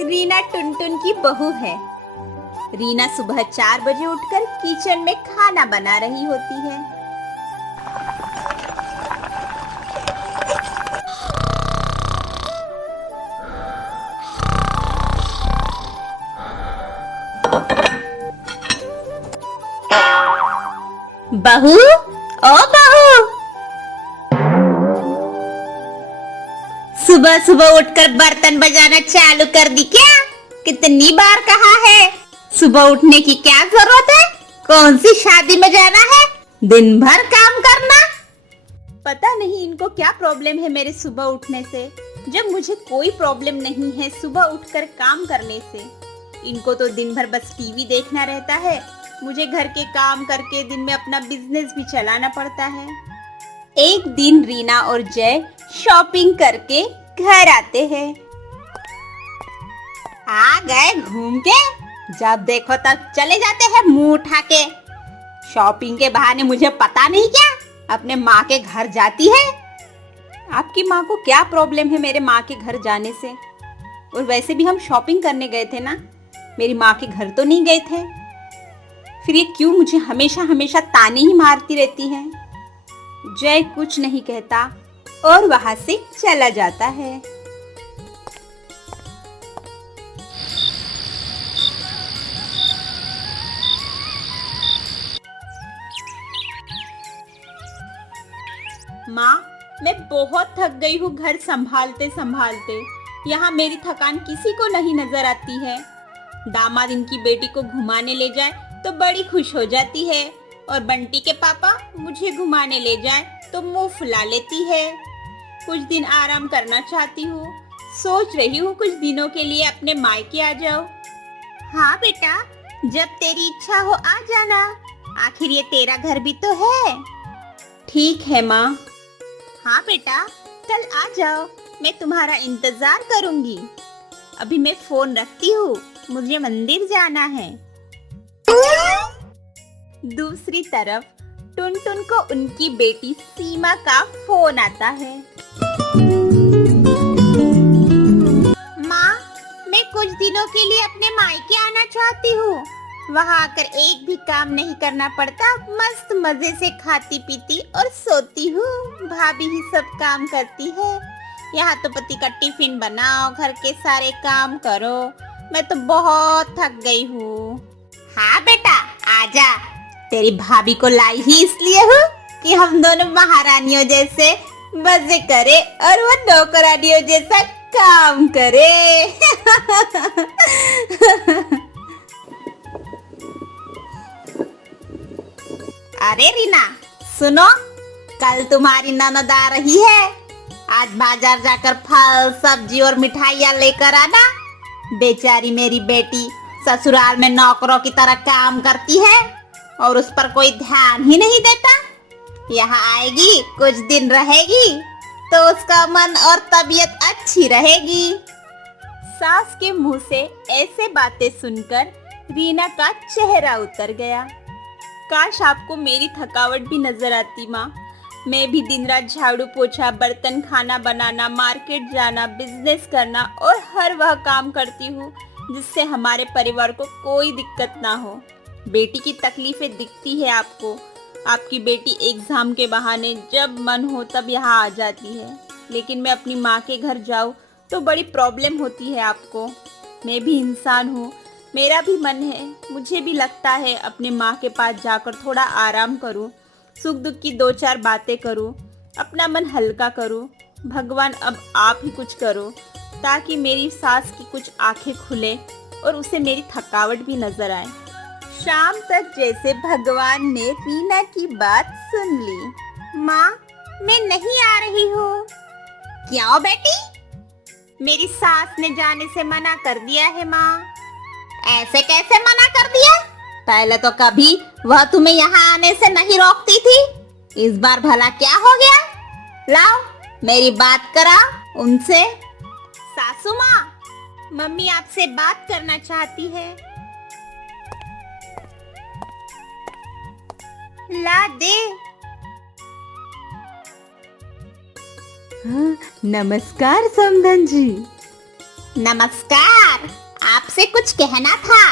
रीना टुनटुन की बहू है। रीना सुबह 4 बजे उठकर किचन में खाना बना रही होती है। बहू, ओ बहू, सुबह सुबह उठकर बर्तन बजाना चालू कर दी क्या? कितनी बार कहा है, सुबह उठने की क्या जरूरत है? कौन सी शादी में जाना है? दिन भर काम करना। पता नहीं इनको क्या प्रॉब्लम है मेरे सुबह उठने से, जब मुझे कोई प्रॉब्लम नहीं है सुबह उठकर काम करने से। इनको तो दिन भर बस टीवी देखना रहता है। मुझे घर के काम करके दिन में अपना बिजनेस भी चलाना पड़ता है। एक दिन रीना और जय शॉपिंग करके घर आते हैं। आ गए घूम के, जब देखो तब चले जाते हैं मुंह उठा के। शॉपिंग के बहाने मुझे पता नहीं क्या अपने माँ के घर जाती है। आपकी माँ को क्या प्रॉब्लम है मेरे माँ के घर जाने से? और वैसे भी हम शॉपिंग करने गए थे ना, मेरी माँ के घर तो नहीं गए थे। फिर ये क्यों मुझे हमेशा हमेशा ताने ही मारती रहती है? जय कुछ नहीं कहता और वहां से चला जाता है। माँ, मैं बहुत थक गई हूँ घर संभालते संभालते। यहाँ मेरी थकान किसी को नहीं नजर आती है। दामाद इनकी बेटी को घुमाने ले जाए तो बड़ी खुश हो जाती है, और बंटी के पापा मुझे घुमाने ले जाए तो मुंह फुला लेती है। कुछ दिन आराम करना चाहती हूँ, सोच रही हूँ कुछ दिनों के लिए अपने मायके आ जाओ। हाँ बेटा, जब तेरी इच्छा हो आ जाना, आखिर ये तेरा घर भी तो है। ठीक है माँ। हाँ बेटा, कल आ जाओ, मैं तुम्हारा इंतजार करूंगी। अभी मैं फोन रखती हूँ, मुझे मंदिर जाना है। दूसरी तरफ टुनटुन को उनकी बेटी सीमा का फोन आता है। माँ, मैं कुछ दिनों के लिए अपने मायके आना चाहती हूँ। वहाँ आकर एक भी काम नहीं करना पड़ता, मस्त मजे से खाती पीती और सोती हूँ। भाभी ही सब काम करती है। यहाँ तो पति का टिफिन बनाओ, घर के सारे काम करो। मैं तो बहुत थक गई हूँ। हाँ बेटा, आजा। तेरी भाभी को लाई ही इसलिए हूँ कि हम दोनों महारानियों जैसे मजे करे और वो नौकरानियों जैसा काम करे। अरे रीना, सुनो, कल तुम्हारी ननद आ रही है। आज बाजार जाकर फल सब्जी और मिठाइयाँ लेकर आना। बेचारी मेरी बेटी ससुराल में नौकरों की तरह काम करती है और उस पर कोई ध्यान ही नहीं देता। यहाँ आएगी, कुछ दिन रहेगी तो उसका मन और तबीयत अच्छी रहेगी। सास के मुंह से ऐसे बातें सुनकर रीना का चेहरा उतर गया। काश आपको मेरी थकावट भी नजर आती माँ। मैं भी दिन रात झाड़ू पोछा, बर्तन, खाना बनाना, मार्केट जाना, बिजनेस करना और हर वह काम करती हूँ जिससे हमारे परिवार को कोई दिक्कत ना हो। बेटी की तकलीफें दिखती है आपको। आपकी बेटी एग्जाम के बहाने जब मन हो तब यहाँ आ जाती है, लेकिन मैं अपनी माँ के घर जाऊँ तो बड़ी प्रॉब्लम होती है आपको। मैं भी इंसान हूँ, मेरा भी मन है, मुझे भी लगता है अपने माँ के पास जाकर थोड़ा आराम करूँ, सुख दुख की 2-4 बातें करूँ, अपना मन हल्का करूँ। भगवान अब आप ही कुछ करो ताकि मेरी सास की कुछ आंखें खुले और उसे मेरी थकावट भी नजर आए। शाम तक जैसे भगवान ने रीना की बात सुन ली। माँ, मैं नहीं आ रही हूँ। क्यों बेटी? मेरी सास ने जाने से मना कर दिया है माँ। ऐसे कैसे मना कर दिया? पहले तो कभी वह तुम्हें यहाँ आने से नहीं रोकती थी। इस बार भला क्या हो गया? लाओ, मेरी बात करा उनसे। सासू माँ, मम्मी आपसे बात करना चाहती है। ला दे। हाँ, नमस्कार समधन जी। नमस्कार, आपसे कुछ कहना था।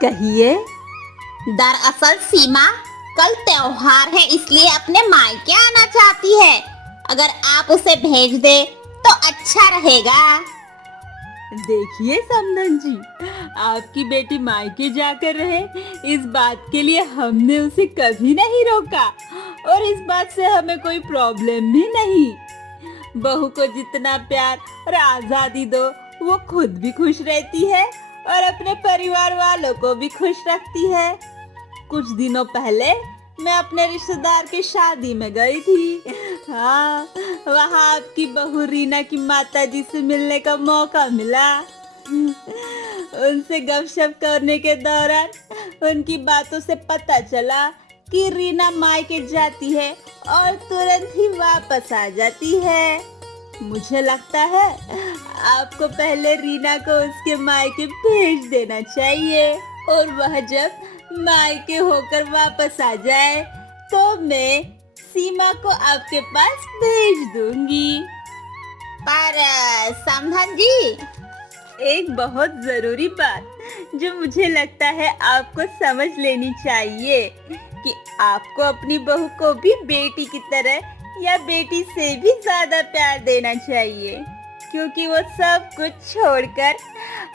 कहिए। दरअसल सीमा कल त्योहार है, इसलिए अपने मायके आना चाहती है। अगर आप उसे भेज दे तो अच्छा रहेगा। देखिए समधन जी, आपकी बेटी मायके जाकर रहे, इस बात के लिए हमने उसे कभी नहीं रोका और इस बात से हमें कोई प्रॉब्लम भी नहीं। बहू को जितना प्यार और आजादी दो, वो खुद भी खुश रहती है और अपने परिवार वालों को भी खुश रखती है। कुछ दिनों पहले मैं अपने रिश्तेदार की शादी में गई थी। हाँ, वहाँ आपकी बहू रीना की माताजी से मिलने का मौका मिला। उनसे गपशप करने के दौरान उनकी बातों से पता चला कि रीना मायके जाती है और तुरंत ही वापस आ जाती है। मुझे लगता है आपको पहले रीना को उसके मायके भेज देना चाहिए और वह जब मायके होकर वापस आ जाए तो मैं सीमा को आपके पास भेज दूंगी। पर समधन जी, एक बहुत जरूरी बात जो मुझे लगता है आपको समझ लेनी चाहिए कि आपको अपनी बहू को भी बेटी की तरह या बेटी से भी ज्यादा प्यार देना चाहिए, क्योंकि वो सब कुछ छोड़कर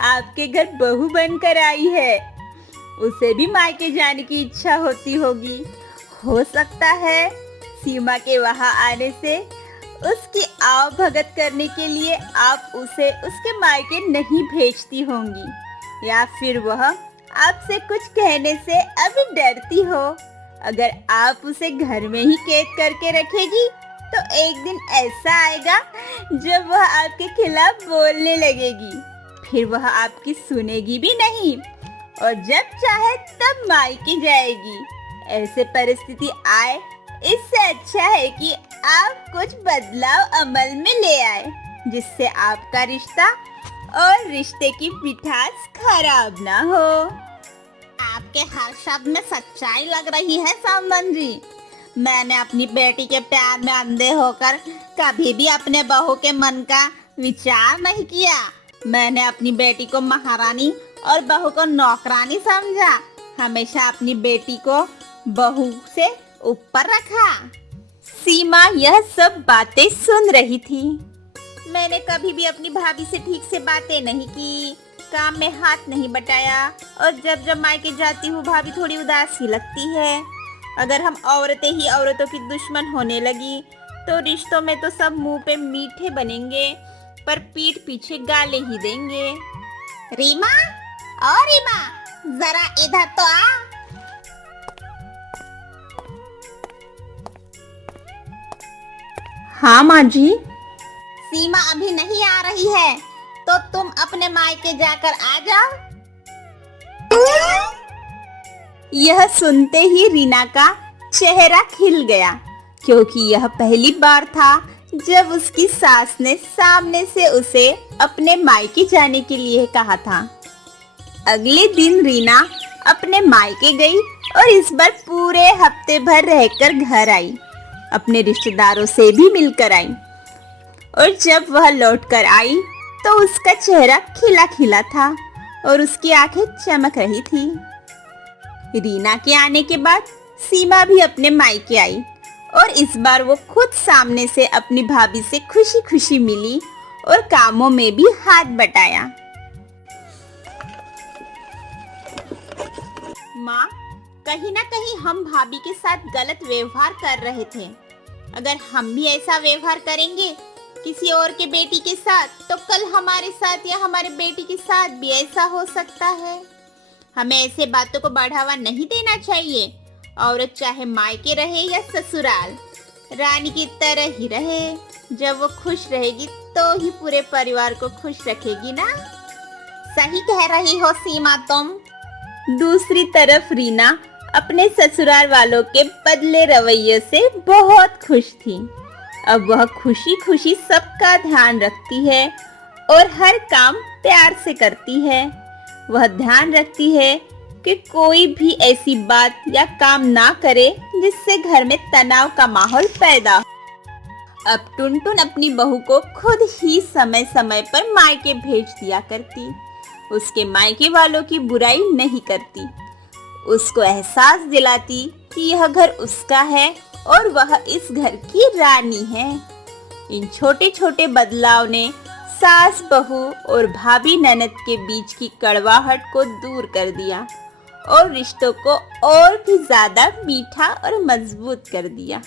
आपके घर बहू बनकर आई है। उसे भी मायके जाने की इच्छा होती होगी। हो सकता है सीमा के वहां आने से उसकी आव भगत करने के लिए आप उसे उसके मायके नहीं भेजती होंगी, या फिर वह आपसे कुछ कहने से अभी डरती हो। अगर आप उसे घर में ही कैद करके रखेगी तो एक दिन ऐसा आएगा जब वह आपके खिलाफ बोलने लगेगी, फिर वह आपकी सुनेगी भी नहीं और जब चाहे तब मायके जाएगी। ऐसे परिस्थिति आए, इससे अच्छा है कि आप कुछ बदलाव अमल में ले आए, जिससे आपका रिश्ता और रिश्ते की मिठास खराब ना हो। आपके हर शब्द में सच्चाई लग रही है समधन जी। मैंने अपनी बेटी के प्यार में अंधे होकर कभी भी अपने बहू के मन का विचार नहीं किया। मैंने अपनी बेटी को महारानी और बहू को नौकरानी समझा। हमेशा अपनी बेटी को बहू से ऊपर रखा। सीमा यह सब बातें सुन रही थी। मैंने कभी भी अपनी भाभी से ठीक से बातें नहीं की, काम में हाथ नहीं बटाया और जब जब मायके जाती हूँ भाभी थोड़ी उदास ही लगती है। अगर हम औरतें ही औरतों की दुश्मन होने लगी तो रिश्तों में तो सब मुंह पे मीठे बनेंगे पर पीठ पीछे गाले ही देंगे। रीमा, और रीमा, जरा इधर तो आ। हाँ माँ जी। सीमा अभी नहीं आ रही है तो तुम अपने मायके जाकर आ जाओ। यह सुनते ही रीना का चेहरा खिल गया, क्योंकि यह पहली बार था जब उसकी सास ने सामने से उसे अपने मायके जाने के लिए कहा था। अगले दिन रीना अपने मायके गई और इस बार पूरे हफ्ते भर रहकर घर आई। अपने रिश्तेदारों से भी मिलकर आई और जब वह लौटकर आई तो उसका चेहरा खिला खिला था और उसकी आंखें चमक रही थी। रीना के आने के बाद सीमा भी अपने मायके आई और इस बार वो खुद सामने से अपनी भाभी से खुशी खुशी मिली और कामों में भी हाथ बटाया। माँ, कहीं ना कहीं हम भाभी के साथ गलत व्यवहार कर रहे थे। अगर हम भी ऐसा व्यवहार करेंगे किसी और के बेटी के साथ तो कल हमारे साथ या हमारे बेटी के साथ भी ऐसा हो सकता है। हमें ऐसे बातों को बढ़ावा नहीं देना चाहिए। औरत चाहे मायके रहे या ससुराल, रानी की तरह ही रहे। जब वो खुश रहेगी तो ही पूरे परिवार को खुश रखेगी ना। सही कह रही हो सीमा तुम। दूसरी तरफ रीना अपने ससुराल वालों के बदले रवैये से बहुत खुश थी। अब वह खुशी खुशी सबका ध्यान रखती है और हर काम प्यार से करती है। वह ध्यान रखती है कि कोई भी ऐसी बात या काम ना करे जिससे घर में तनाव का माहौल पैदा हो। अब टुनटुन अपनी बहू को खुद ही समय समय पर मायके भेज दिया करती। उसके मायके वालों की बुराई नहीं करती, उसको एहसास दिलाती कि यह घर उसका है और वह इस घर की रानी है। इन छोटे छोटे बदलाव ने सास बहू और भाभी ननद के बीच की कड़वाहट को दूर कर दिया और रिश्तों को और भी ज्यादा मीठा और मजबूत कर दिया।